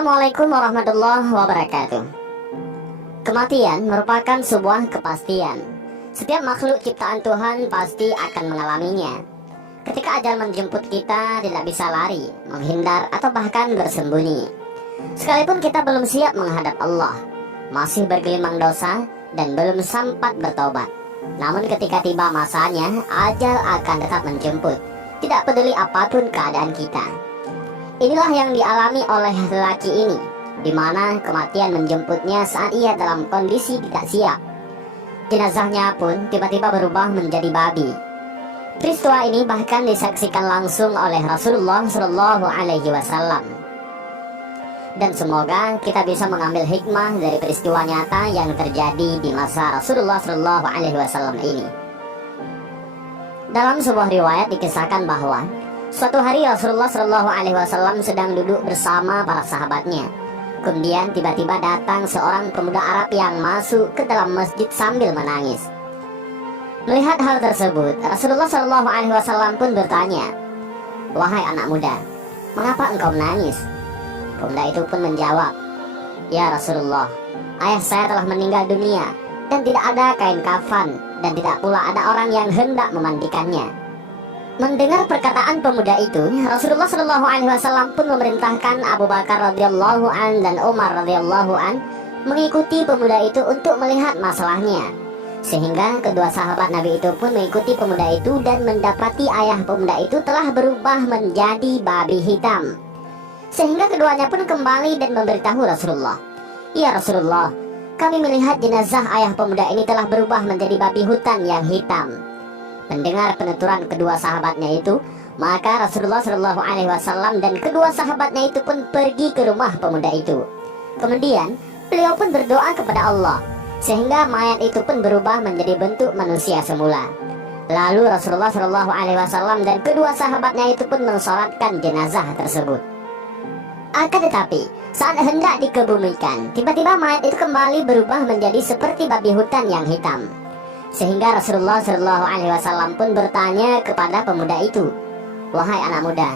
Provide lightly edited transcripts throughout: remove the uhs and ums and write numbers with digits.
Assalamualaikum warahmatullahi wabarakatuh. Kematian merupakan sebuah kepastian. Setiap makhluk ciptaan Tuhan pasti akan mengalaminya. Ketika ajal menjemput kita, tidak bisa lari, menghindar, atau bahkan bersembunyi. Sekalipun kita belum siap menghadap Allah, masih bergelimang dosa, dan belum sempat bertobat. Namun ketika tiba masanya, ajal akan tetap menjemput, tidak peduli apapun keadaan kita. Inilah yang dialami oleh lelaki ini, di mana kematian menjemputnya saat ia dalam kondisi tidak siap. Jenazahnya pun tiba-tiba berubah menjadi babi. Peristiwa ini bahkan disaksikan langsung oleh Rasulullah SAW. Dan semoga kita bisa mengambil hikmah dari peristiwa nyata yang terjadi di masa Rasulullah SAW ini. Dalam sebuah riwayat dikisahkan bahwa suatu hari Rasulullah SAW sedang duduk bersama para sahabatnya. Kemudian tiba-tiba datang seorang pemuda Arab yang masuk ke dalam masjid sambil menangis. Melihat hal tersebut, Rasulullah SAW pun bertanya, "Wahai anak muda, mengapa engkau menangis?" Pemuda itu pun menjawab, "Ya Rasulullah, ayah saya telah meninggal dunia dan tidak ada kain kafan dan tidak pula ada orang yang hendak memandikannya." Mendengar perkataan pemuda itu, Rasulullah SAW pun memerintahkan Abu Bakar radhiyallahu an dan Umar radhiyallahu an mengikuti pemuda itu untuk melihat masalahnya. Sehingga kedua sahabat Nabi itu pun mengikuti pemuda itu dan mendapati ayah pemuda itu telah berubah menjadi babi hitam. Sehingga keduanya pun kembali dan memberitahu Rasulullah, "Ya Rasulullah, kami melihat jenazah ayah pemuda ini telah berubah menjadi babi hutan yang hitam." Mendengar penuturan kedua sahabatnya itu, maka Rasulullah SAW dan kedua sahabatnya itu pun pergi ke rumah pemuda itu. Kemudian beliau pun berdoa kepada Allah, sehingga mayat itu pun berubah menjadi bentuk manusia semula. Lalu Rasulullah SAW dan kedua sahabatnya itu pun mensolatkan jenazah tersebut. Akan tetapi saat hendak dikebumikan, tiba-tiba mayat itu kembali berubah menjadi seperti babi hutan yang hitam. Sehingga Rasulullah SAW pun bertanya kepada pemuda itu, "Wahai anak muda,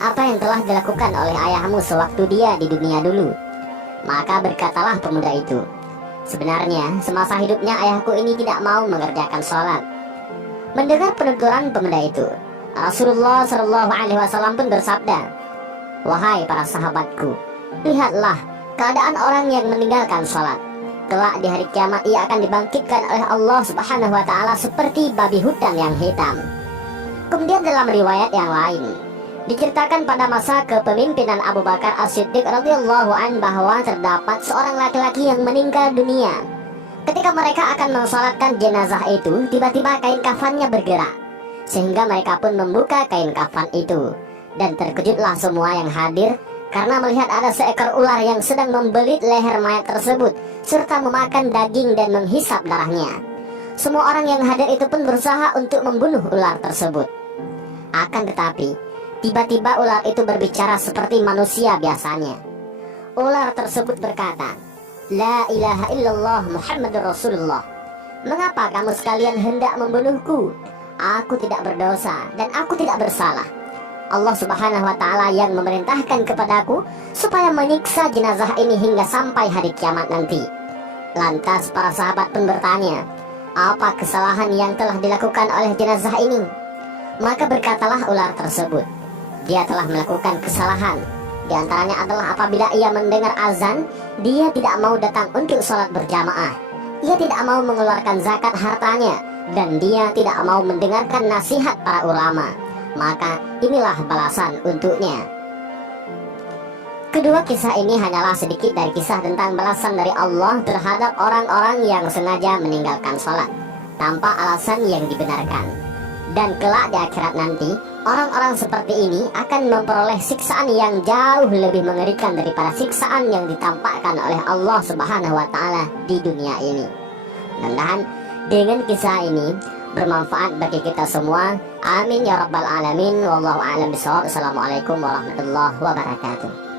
apa yang telah dilakukan oleh ayahmu sewaktu dia di dunia dulu?" Maka berkatalah pemuda itu, "Sebenarnya semasa hidupnya ayahku ini tidak mau mengerjakan sholat." Mendengar penuturan pemuda itu, Rasulullah SAW pun bersabda, "Wahai para sahabatku, lihatlah keadaan orang yang meninggalkan sholat. Kelak di hari kiamat ia akan dibangkitkan oleh Allah Subhanahu wa ta'ala seperti babi hutan yang hitam." Kemudian dalam riwayat yang lain diceritakan pada masa kepemimpinan Abu Bakar As-Siddiq radhiyallahu an bahwa terdapat seorang laki-laki yang meninggal dunia. Ketika mereka akan mensolatkan jenazah itu, tiba-tiba kain kafannya bergerak, sehingga mereka pun membuka kain kafan itu, dan terkejutlah semua yang hadir karena melihat ada seekor ular yang sedang membelit leher mayat tersebut serta memakan daging dan menghisap darahnya. Semua orang yang hadir itu pun berusaha untuk membunuh ular tersebut. Akan tetapi tiba-tiba ular itu berbicara seperti manusia biasanya. Ular tersebut berkata, "La ilaha illallah Muhammadur Rasulullah. Mengapa kamu sekalian hendak membunuhku? Aku tidak berdosa dan aku tidak bersalah. Allah Subhanahu wa ta'ala yang memerintahkan kepadaku supaya menyiksa jenazah ini hingga sampai hari kiamat nanti." Lantas para sahabat pun bertanya, "Apa kesalahan yang telah dilakukan oleh jenazah ini?" Maka berkatalah ular tersebut, "Dia telah melakukan kesalahan. Di antaranya adalah apabila ia mendengar azan, dia tidak mau datang untuk sholat berjamaah. Ia tidak mau mengeluarkan zakat hartanya, dan dia tidak mau mendengarkan nasihat para ulama. Maka inilah balasan untuknya." Kedua kisah ini hanyalah sedikit dari kisah tentang balasan dari Allah terhadap orang-orang yang sengaja meninggalkan sholat tanpa alasan yang dibenarkan. Dan kelak di akhirat nanti, orang-orang seperti ini akan memperoleh siksaan yang jauh lebih mengerikan daripada siksaan yang ditampakkan oleh Allah Subhanahu wa ta'ala di dunia ini. Mudah-mudahan dengan kisah ini bermanfaat bagi kita semua. Amin ya rabbal alamin. Wallahu a'lam bishawab. Assalamualaikum warahmatullahi wabarakatuh.